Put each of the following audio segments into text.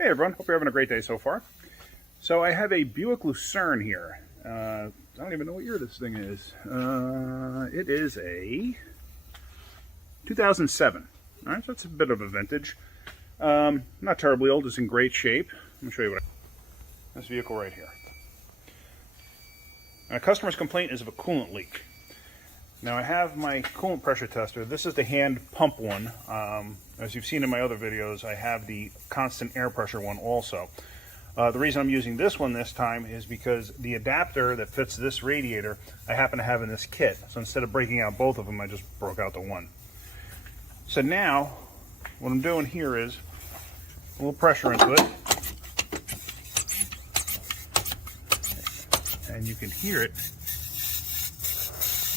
Hey everyone, hope you're having a great day so far. So I have a Buick Lucerne here. I don't even know what year this thing is. It is a 2007. All right, so it's a bit of a vintage. Not terribly old, it's in great shape. Let me show you this vehicle right here. A customer's complaint is of a coolant leak. Now I have my coolant pressure tester. This is the hand pump one. As you've seen in my other videos, I have the constant air pressure one also. The reason I'm using this one this time is because the adapter that fits this radiator I happen to have in this kit. So instead of breaking out both of them, I just broke out the one. So now what I'm doing here is a little pressure into it. And you can hear it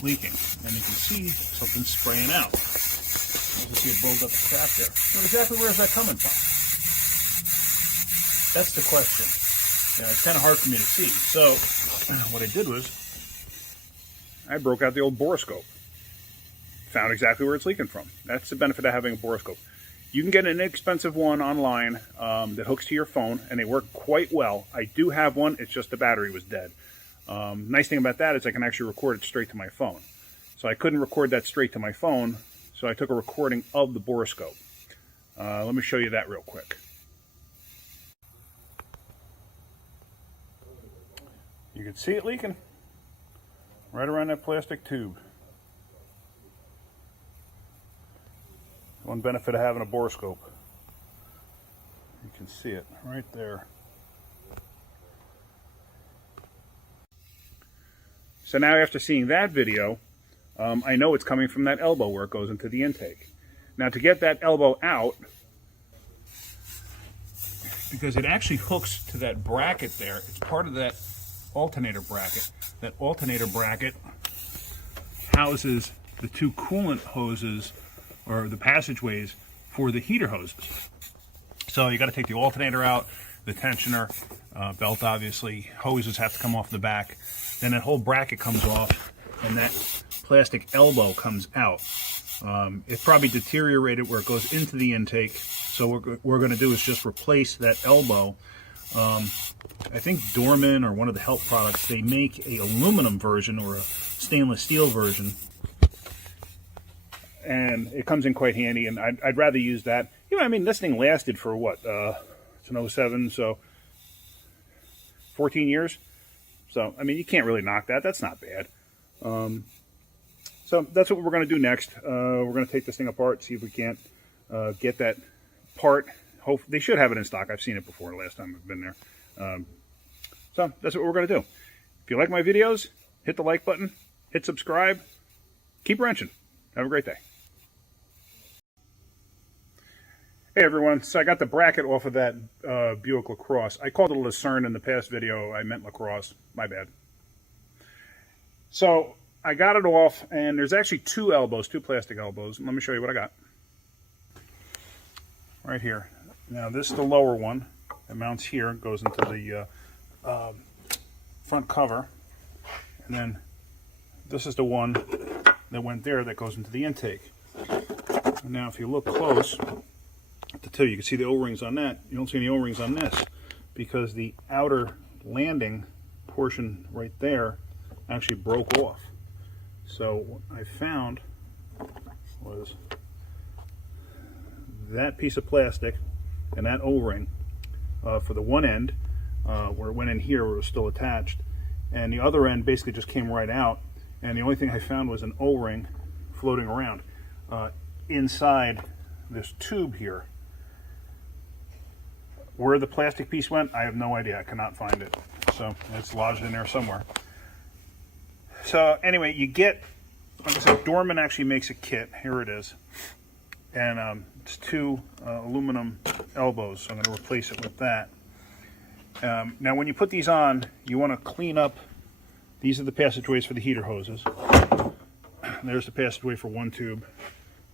leaking, and you can see something spraying out. You can see it build up the crap there. So exactly where is that coming from? That's the question. Yeah, it's kind of hard for me to see. So what I did was I broke out the old borescope. Found exactly where it's leaking from. That's the benefit of having a borescope. You can get an inexpensive one online that hooks to your phone, and they work quite well. I do have one, it's just the battery was dead. Nice thing about that is I can actually record it straight to my phone. So I couldn't record that straight to my phone, so I took a recording of the borescope. Let me show you that real quick. You can see it leaking right around that plastic tube. One benefit of having a borescope. You can see it right there. So now after seeing that video, I know it's coming from that elbow where it goes into the intake. Now to get that elbow out, because it actually hooks to that bracket there, it's part of that alternator bracket. That alternator bracket houses the two coolant hoses, or the passageways for the heater hoses. So you got to take the alternator out, the tensioner, belt obviously, hoses have to come off the back. Then that whole bracket comes off, and that plastic elbow comes out. It probably deteriorated where it goes into the intake, so what we're going to do is just replace that elbow. I think Dorman or one of the help products, they make a aluminum version or a stainless steel version, and it comes in quite handy, and I'd rather use that. You know, I mean, this thing lasted for what? It's an 07, so 14 years. So, I mean, you can't really knock that. That's not bad. So that's what we're going to do next. We're going to take this thing apart, see if we can't get that part. They should have it in stock. I've seen it before last time I've been there. So that's what we're going to do. If you like my videos, hit the like button, hit subscribe, keep wrenching. Have a great day. Hey everyone, so I got the bracket off of that Buick LaCrosse. I called it a Lucerne in the past video. I meant LaCrosse. My bad. So I got it off, and there's actually two elbows, two plastic elbows. Let me show you what I got. Right here. Now this is the lower one. It mounts here, goes into the front cover. And then this is the one that went there that goes into the intake. And now if you look close, to tell you, you can see the O-rings on that. You don't see any O-rings on this because the outer landing portion right there actually broke off. So what I found was that piece of plastic and that O-ring for the one end where it went in here where it was still attached, and the other end basically just came right out, and the only thing I found was an O-ring floating around inside this tube here. Where the plastic piece went, I have no idea. I cannot find it. So it's lodged in there somewhere. So anyway, you get, like I said, Dorman actually makes a kit. Here it is. And it's two aluminum elbows. So I'm going to replace it with that. Now when you put these on, you want to clean up. These are the passageways for the heater hoses. There's the passageway for one tube.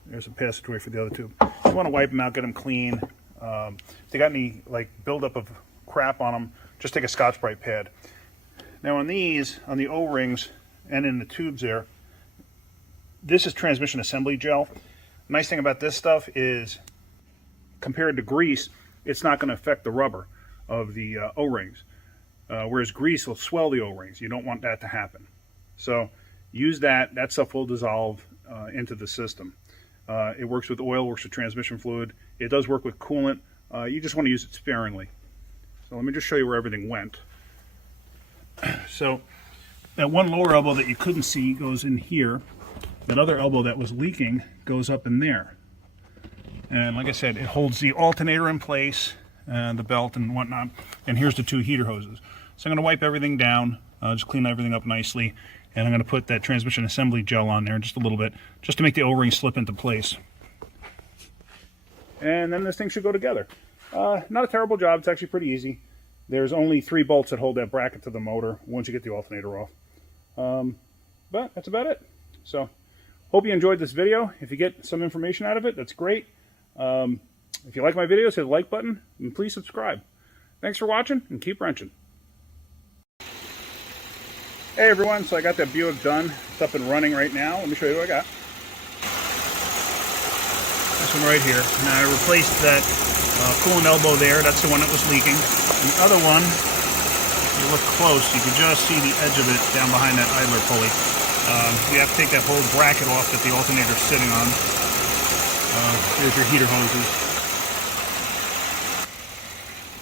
There's a passageway for the other tube. You want to wipe them out, get them clean. If they got any like buildup of crap on them, just take a Scotch-Brite pad. Now on these, on the O-rings and in the tubes there, this is transmission assembly gel. Nice thing about this stuff is, compared to grease, it's not going to affect the rubber of the O-rings. Whereas grease will swell the O-rings. You don't want that to happen. So use that. That stuff will dissolve into the system. It works with oil, works with transmission fluid. It does work with coolant. You just want to use it sparingly. So let me just show you where everything went. So that one lower elbow that you couldn't see goes in here. That other elbow that was leaking goes up in there. And like I said, it holds the alternator in place and the belt and whatnot. And here's the 2 heater hoses. So I'm going to wipe everything down, just clean everything up nicely. And I'm going to put that transmission assembly gel on there just a little bit, just to make the O-ring slip into place. And then this thing should go together. Not a terrible job. It's actually pretty easy. There's only 3 bolts that hold that bracket to the motor once you get the alternator off. But that's about it. So hope you enjoyed this video. If you get some information out of it, that's great. If you like my videos, hit the like button and please subscribe. Thanks for watching and keep wrenching. Hey everyone, so I got that Buick done. It's up and running right now. Let me show you what I got. This one right here. Now I replaced that coolant elbow there. That's the one that was leaking. The other one, if you look close, you can just see the edge of it down behind that idler pulley. You have to take that whole bracket off that the alternator is sitting on. Here's your heater hoses.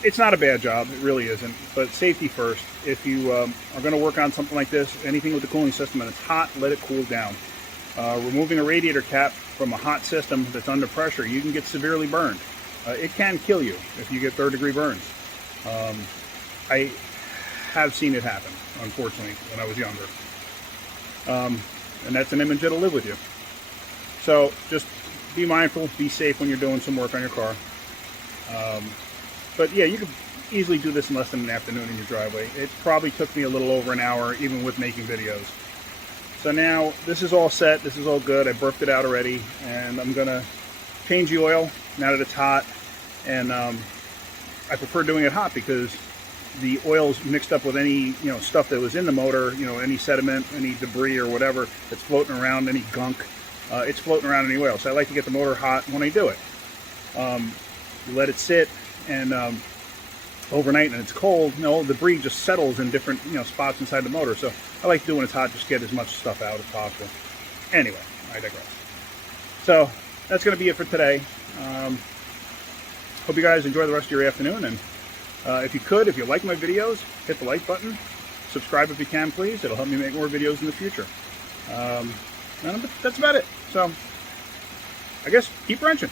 It's not a bad job, it really isn't, but safety first. If you are going to work on something like this, anything with the cooling system and it's hot, let it cool down. Removing a radiator cap from a hot system that's under pressure, you can get severely burned. It can kill you if you get 3rd-degree burns. I have seen it happen, unfortunately, when I was younger. And that's an image that'll live with you. So just be mindful, be safe when you're doing some work on your car. But yeah, you could easily do this in less than an afternoon in your driveway. It probably took me a little over an hour, even with making videos. So now this is all set, this is all good. I burped it out already, and I'm gonna change the oil now that it's hot. And I prefer doing it hot because the oil's mixed up with any stuff that was in the motor, any sediment, any debris or whatever that's floating around, any gunk. It's floating around in the oil. So I like to get the motor hot when I do it. You let it sit and overnight and it's cold, debris just settles in different spots inside the motor. So I like to do when it's hot, just get as much stuff out as possible. Anyway, I digress. So that's going to be it for today. Hope you guys enjoy the rest of your afternoon, and if you like my videos, hit the like button, subscribe if you can, please. It'll help me make more videos in the future. And that's about it. So I guess keep wrenching.